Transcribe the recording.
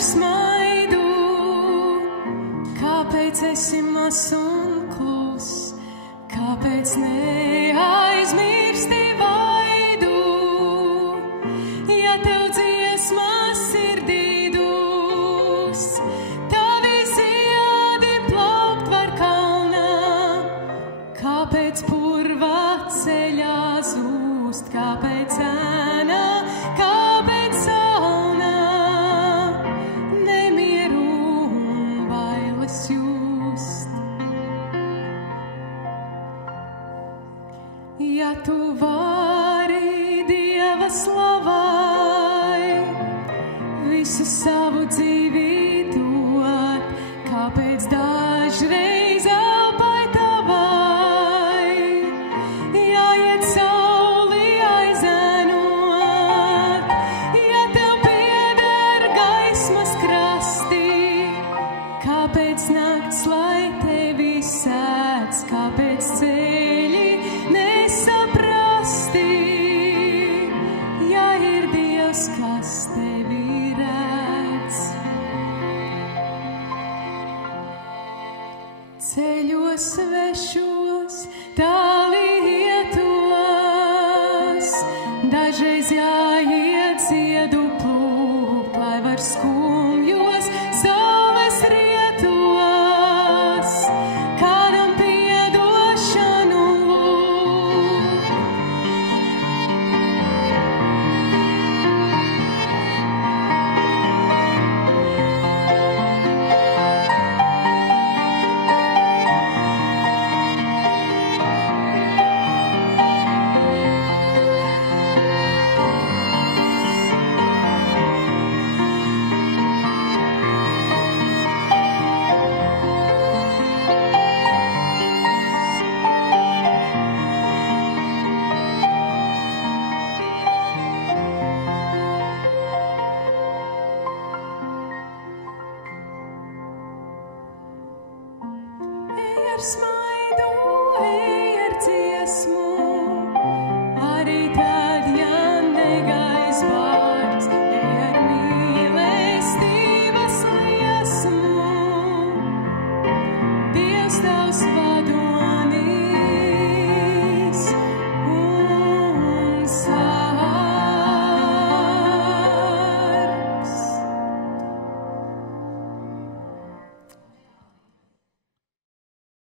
smaidu, kāpēc esi mazs un klus, kāpēc neaizmirsti vaidu, ja tev dziesmas sirdī dus, tavi ziedi plaukt var kalnā, kāpēc purva ceļā zūst, kāpēc ēna, kāpēc salnā, nemieru un bailes just. Ja tu vari Dieva slavai visu savu dzīvi dot, kāpēc dažreiz elpai tavai jāiet sauli aizēnot, ja tev pieder gaismas krasti, kāpēc nakts lai tevi sēdz, kāpēc ceļi nesaprasti, ja ir Dievs, kas tevi redz. Ceļos svešos, tāli ietos, dažreiz jāiet ziedu plūkt, lai var skumjos saules rietos, kādam piedošanu lūgt. Ej ar smaidu, ej ar dziesmu,